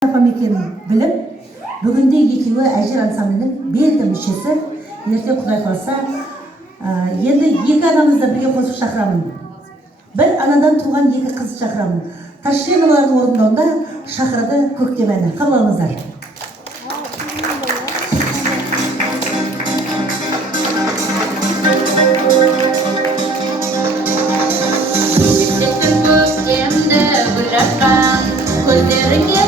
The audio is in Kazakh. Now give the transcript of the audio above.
апам екенін біліп, бүгінде екеуі әжер ансамблінің белді мүшесі. Ертең Құдай қаласа, енді екі анамызды бірге қосып шақырамын. Бір анадан туған екі қыз шақырамын. Ташеновалардың орындауында шақырады көктем әні. Қабыл алыңыздар. Көктемді гүл ашқан көздеріңе